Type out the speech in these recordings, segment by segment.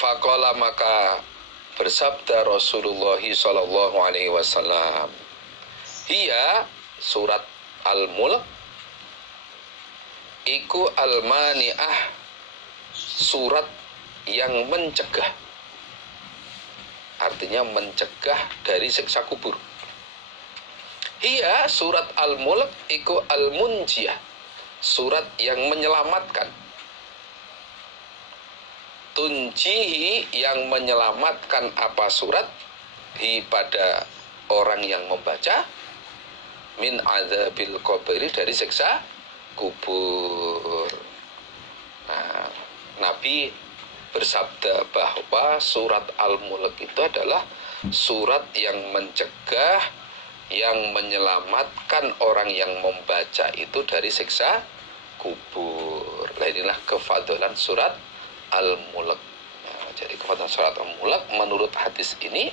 Faqala, maka bersabda Rasulullah sallallahu alaihi wasallam, hiya surat Al-Mulk iku al-mani'ah, surat yang mencegah, artinya mencegah dari siksa kubur. Hiya surat Al-Mulk iku al-munjiyah, surat yang menyelamatkan. Tunjihi, yang menyelamatkan apa surat, hi pada orang yang membaca, min adzabil qabri, dari siksa kubur. Nah, Nabi bersabda bahwa surat Al-Mulk itu adalah surat yang mencegah, yang menyelamatkan orang yang membaca itu dari siksa kubur. Nah, inilah kefadalan surat Al-Mulk. Nah, jadi kefadalan surat Al-Mulk menurut hadis ini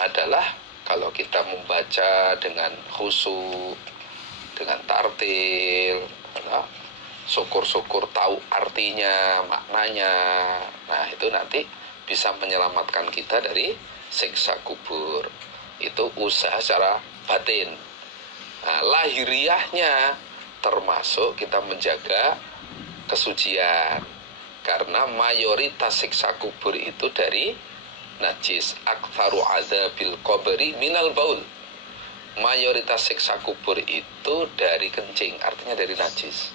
adalah kalau kita membaca dengan khusyuk, dengan tartil, syukur-syukur tahu artinya, maknanya, nah itu nanti bisa menyelamatkan kita dari siksa kubur. Itu usaha secara batin. Nah, lahiriahnya termasuk kita menjaga kesucian, karena mayoritas siksa kubur itu dari najis. Aktsaru adzabil qabri minal baul, mayoritas siksa kubur itu dari kencing, artinya dari najis.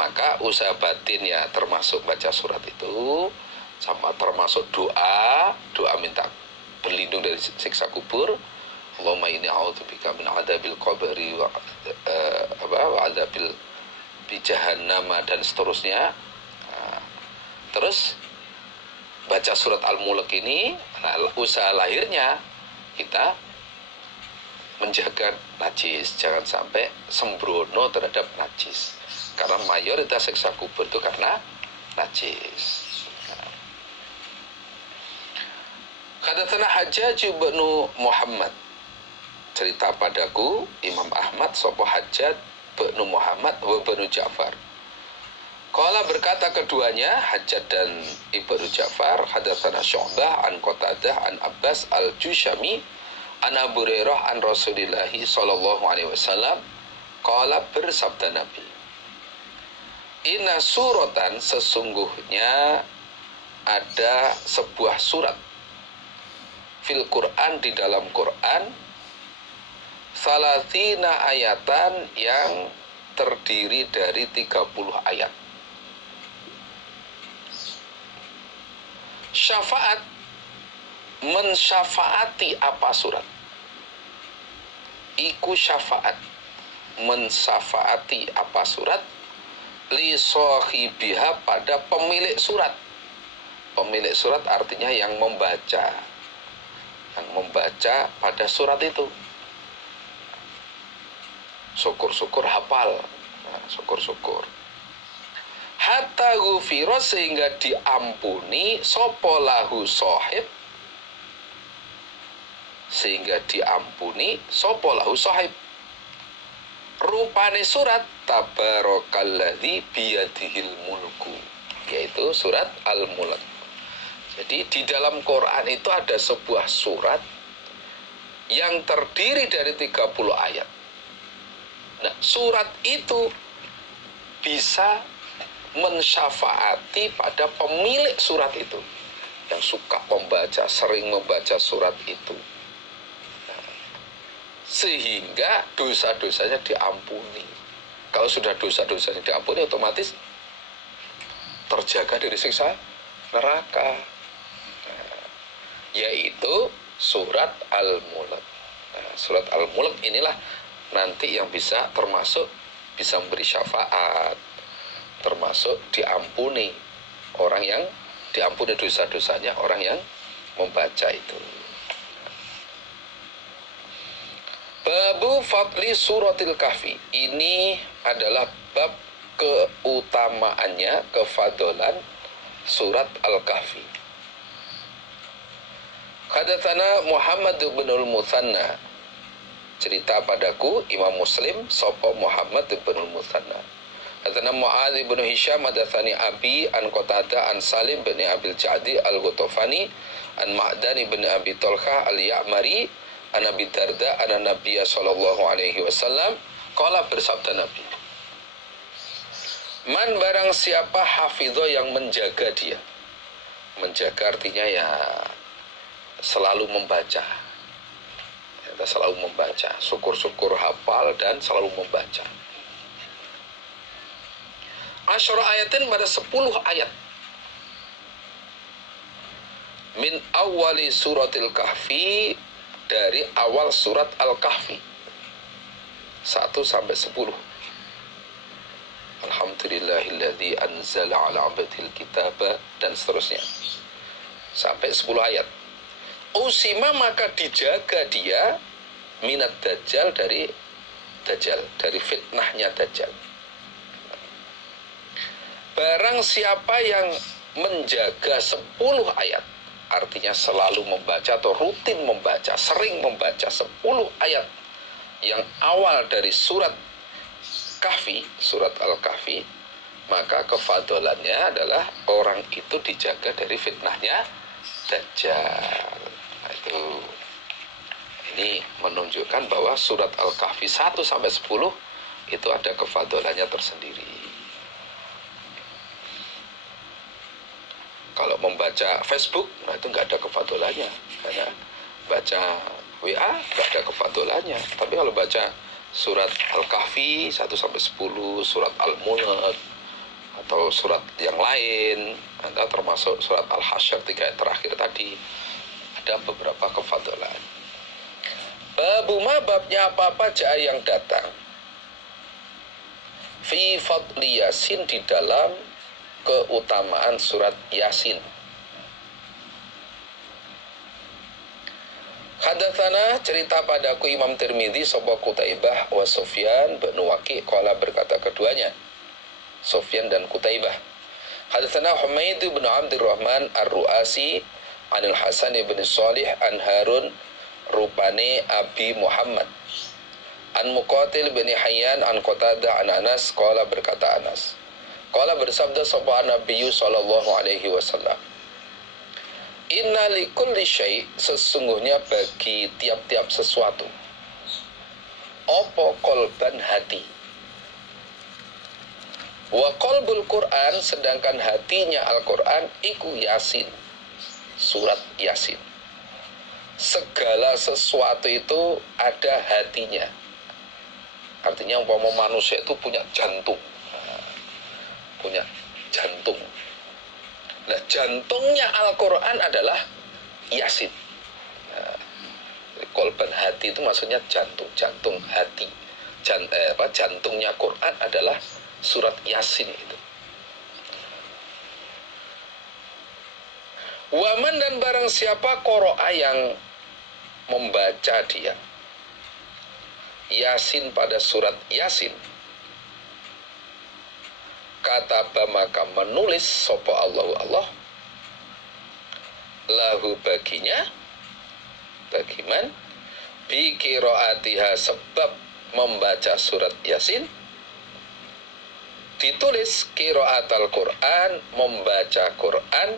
Maka usaha batin ya termasuk baca surat itu, sama termasuk doa minta berlindung dari siksa kubur. Allahumma inni a'udzubika min adzabil qabri wa adzabil bi jahannam dan seterusnya. Nah, terus baca surat Al-Mulk ini, nah, usaha lahirnya kita menjaga najis, jangan sampai sembrono terhadap najis, karena mayoritas siksa kubur itu karena najis. Hadatsana Hajjaj bin Muhammad, cerita padaku Imam Ahmad sapa Hajjaj bin Muhammad wa bin Ja'far. Qala, berkata keduanya Hajjaj dan Ibnu Ja'far, hadatsana Syu'bah an Qatadah an Abbas al-Jushami an Abu Hurairah an Rasulillah sallallahu alaihi wasallam qala, bersabda Nabi, inna suratan, sesungguhnya ada sebuah surat, fil Quran, di dalam Quran, salatina ayatan, yang terdiri dari 30 ayat. Syafaat, mensyafaati apa surat? Iku syafaat, mensyafaati apa surat? Li sahibiha, pada pemilik surat. Pemilik surat artinya yang membaca, pada surat itu. Syukur-syukur hafal, nah, syukur-syukur. Hatta ghufira, sehingga diampuni, sopo lahu sohib, sehingga diampuni sopo lahu sohib. Rupane surat tabarakalladzi biyadihil mulku, yaitu surat Al-Mulk. Jadi di dalam Quran itu ada sebuah surat yang terdiri dari 30 ayat. Nah, surat itu bisa mensyafaati pada pemilik surat itu, yang suka membaca, sering membaca surat itu, sehingga dosa-dosanya diampuni. Kalau sudah dosa-dosanya diampuni, otomatis terjaga dari siksa neraka. Yaitu surat Al-Mulk. Nah, surat Al-Mulk inilah nanti yang bisa termasuk bisa memberi syafaat, termasuk diampuni orang yang diampuni dosa-dosanya, orang yang membaca itu. Babu fadli suratil kahfi, ini adalah bab keutamaannya, kefadolan surat Al-Kahfi. Hadatsana Muhammad bin al-Mutsanna, cerita padaku Imam Muslim sapa Muhammad bin al-Mutsanna, Hadatsana Mu'adz bin Hisham hadatsani Abi an Qatadah an Salim bin Abil Ja'di al-Ghutafani an Ma'dan bin Abi Talhah al-Ya'mari an Abi Darda an Nabiy sallallahu alaihi wasallam qala, bersabda Nabi, man barang siapa hafidho yang menjaga dia. Menjaga artinya ya selalu membaca. Kita selalu membaca, syukur-syukur hafal dan selalu membaca. Asyara ayatin, pada 10 ayat. Min awali suratil kahfi, dari awal surat Al-Kahfi 1 sampai 10. Alhamdulillahilladzi anzala ala abdil kitaba, dan seterusnya sampai 10 ayat. Usima, maka dijaga dia, minat dajjal, dari dajjal, dari fitnahnya dajjal. Barang siapa yang menjaga 10 ayat, artinya selalu membaca atau rutin membaca, sering membaca 10 ayat yang awal dari surat Kahfi, surat Al-Kahfi, maka kefadolannya adalah orang itu dijaga dari fitnahnya dajjal. Itu ini menunjukkan bahwa surat Al-Kahfi 1 sampai 10 itu ada kefadolannya tersendiri. Kalau membaca Facebook, nah itu nggak ada kefadolannya, karena baca WA nggak ada kefadolannya. Tapi kalau baca surat Al-Kahfi 1 sampai 10, surat Al-Mulk atau surat yang lain, atau termasuk surat Al-Hasyr 3 ayat terakhir tadi, ada beberapa kefadolan. Babuma, babnya apa-apa jaa yang datang, fi fadli Yasin, di dalam keutamaan surat Yasin. Hadatsana, cerita padaku Imam Tirmidzi sapa Qutaibah wa Sufyan bin Waqi' qala, berkata keduanya, Sufyan dan Qutaibah. Hadatsana Humaid bin Abdurrahman Ar-Ru'asi anil Hasan bin Shalih an Harun rupane Abi Muhammad an Muqatil bin Hayyan an Qatadah an Anas qala, berkata Anas, qala, bersabda sapa Nabi sallallahu alaihi wasallam, inna likulli syai', sesungguhnya bagi tiap-tiap sesuatu, opo kolban, hati, wa qalbul Quran, sedangkan hatinya Al-Quran, iku Yasin, surat Yasin. Segala sesuatu itu ada hatinya. Artinya umpama manusia itu punya jantung, punya jantung. Nah, jantungnya Al-Quran adalah Yasin. Nah, kolban hati itu maksudnya jantung, jantung hati. Jantungnya Quran adalah surat Yasin itu. Waman, dan barang siapa qoro'a yang membaca dia Yasin, pada surat Yasin, kataba, maka menulis sopo Allah lahu, baginya, bagiman, bi qiraatiha, sebab membaca surat Yasin, ditulis qiraatul Quran, membaca Quran,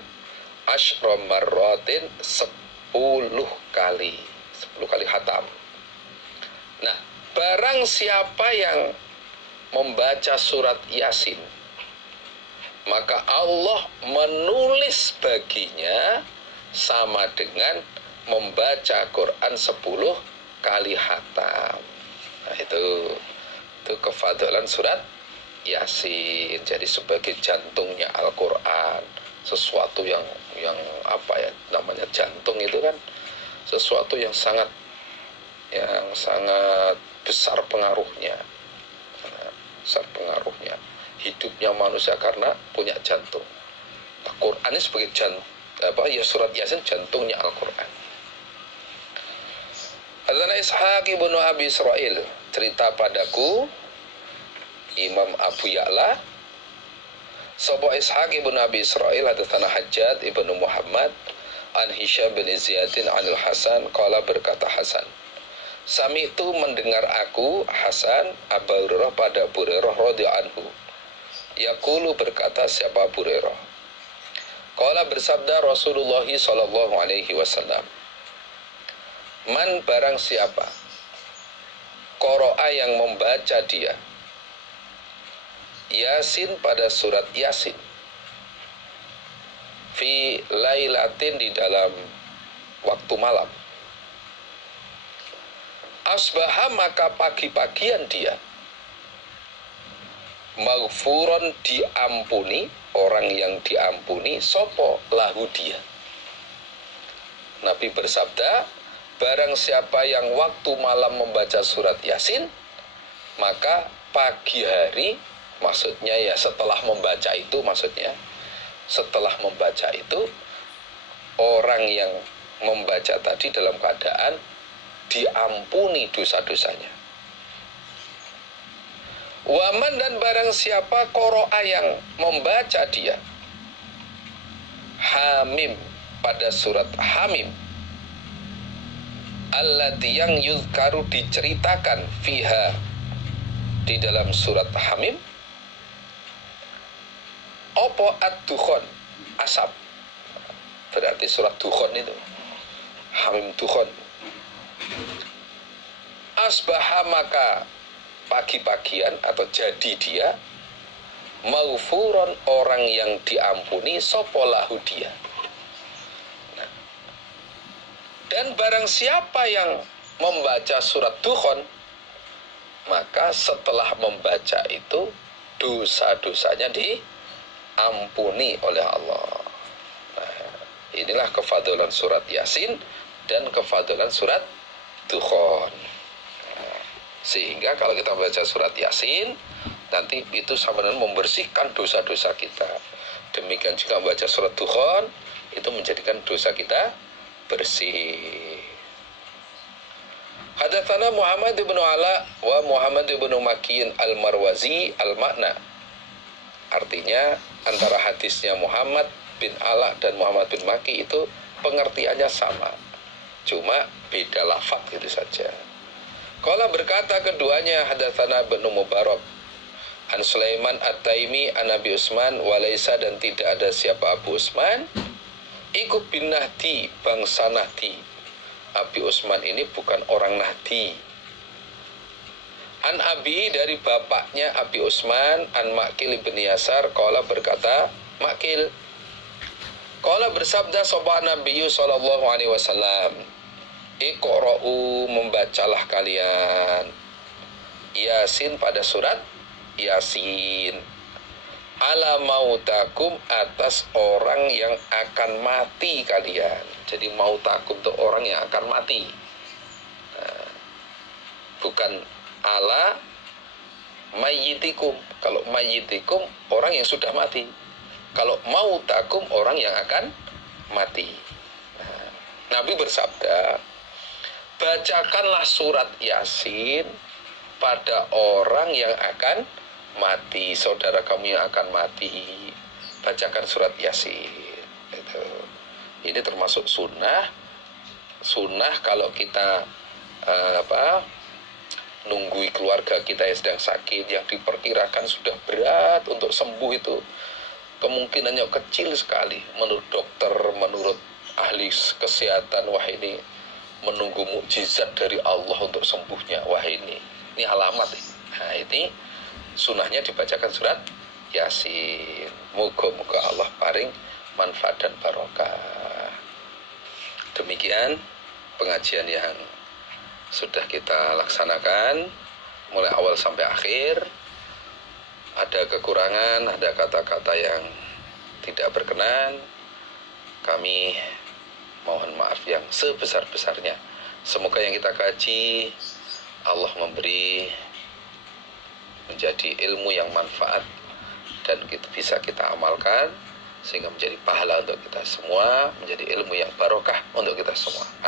asyra marratin, 10 kali khatam. Nah, barang siapa yang membaca surat Yasin, maka Allah menulis baginya sama dengan membaca Quran 10 kali khatam. Nah, itu kefadolan surat Yasin. Jadi sebagai jantungnya Al-Quran, sesuatu yang apa ya namanya, jantung itu kan sesuatu yang sangat besar pengaruhnya, hidupnya manusia karena punya jantung. Al-Quran ini sebagai surat Yasin jantungnya Al-Quran. Hadatsana Ishaq ibn Abi Israil, cerita padaku Imam Abu Ya'la sapa Ishaq ibn Abi Israil, hadatsana Hajjaj ibn Muhammad an Hisham bin Ziyadin anil Hasan qala, berkata Hasan, sami itu mendengar aku Hasan Abu Hurairah pada Abu Hurairah radhiyallahu anhu Yaqulu berkata siapa Abu Hurairah. Qala bersabda Rasulullah sallallahu alaihi wasallam. Man barang siapa qara'a yang membaca dia Yasin pada surat Yasin fi lailatin di dalam waktu malam. Asbaha maka pagi-pagian dia maghfuron diampuni, orang yang diampuni sopo lahu dia. Nabi bersabda, barang siapa yang waktu malam membaca surat Yasin, maka pagi hari, maksudnya ya setelah membaca itu, orang yang membaca tadi dalam keadaan diampuni dosa-dosanya. Waman dan barang siapa qara'a yang membaca dia Hamim pada surat Hamim allati yang yuzkaru diceritakan fiha di dalam surat Hamim opo ad-dukhon asap, berarti surat Dukhon itu Hamim Dukhon. Asbaha maka pagi-pagian atau jadi dia maghfuron orang yang diampuni sopolahu dia. Nah, dan barang siapa yang membaca surat Dukhon, maka setelah membaca itu dosa-dosanya diampuni oleh Allah. Nah, inilah kefadalan surat Yasin dan kefadalan surat Dukhon. Sehingga kalau kita membaca surat Yasin, nanti itu sama dengan membersihkan dosa-dosa kita. Demikian juga membaca surat Dukhon, itu menjadikan dosa kita bersih. Hadatsana Muhammad bin Ala wa Muhammad bin Makin al-Marwazi al-Makna. Artinya antara hadisnya Muhammad bin Ala dan Muhammad bin Maki itu pengertiannya sama, cuma beda lafaz gitu saja. Qala berkata keduanya, hadatsana Ibnu Mubarak an Sulaiman At-Taimi an Abi Utsman walaysa, dan tidak ada siapa Abu Utsman iku bin Nahdi, bangsa Nahdi. Abi Utsman ini bukan orang Nahdi. An Abi, dari bapaknya Abi Utsman, an Maqil bin Yasar, qala berkata Maqil, qala bersabda sapa Nabi sallallahu alaihi wasallam, Iqra'u, membacalah kalian Yasin pada surat Yasin ala mautakum, atas orang yang akan mati kalian. Jadi mautakum itu orang yang akan mati, nah, bukan ala mayyitikum. Kalau mayyitikum orang yang sudah mati, kalau mautakum orang yang akan mati. Nah, Nabi bersabda, bacakanlah surat Yasin pada orang yang akan mati, saudara kamu yang akan mati, bacakan surat Yasin. Itu. Ini termasuk sunnah. Sunnah kalau kita nunggui keluarga kita yang sedang sakit, yang diperkirakan sudah berat untuk sembuh, itu kemungkinannya kecil sekali menurut dokter, menurut ahli kesehatan. Wah, ini menunggu mukjizat dari Allah untuk sembuhnya. Wah, ini alamat. Nah, ini sunahnya dibacakan surat Yasin. Moga-moga Allah paring manfaat dan barokah. Demikian pengajian yang sudah kita laksanakan mulai awal sampai akhir. Ada kekurangan, ada kata-kata yang tidak berkenan, kami mohon maaf yang sebesar-besarnya. Semoga yang kita kaji Allah memberi menjadi ilmu yang manfaat dan bisa kita amalkan sehingga menjadi pahala untuk kita semua, menjadi ilmu yang barokah untuk kita semua.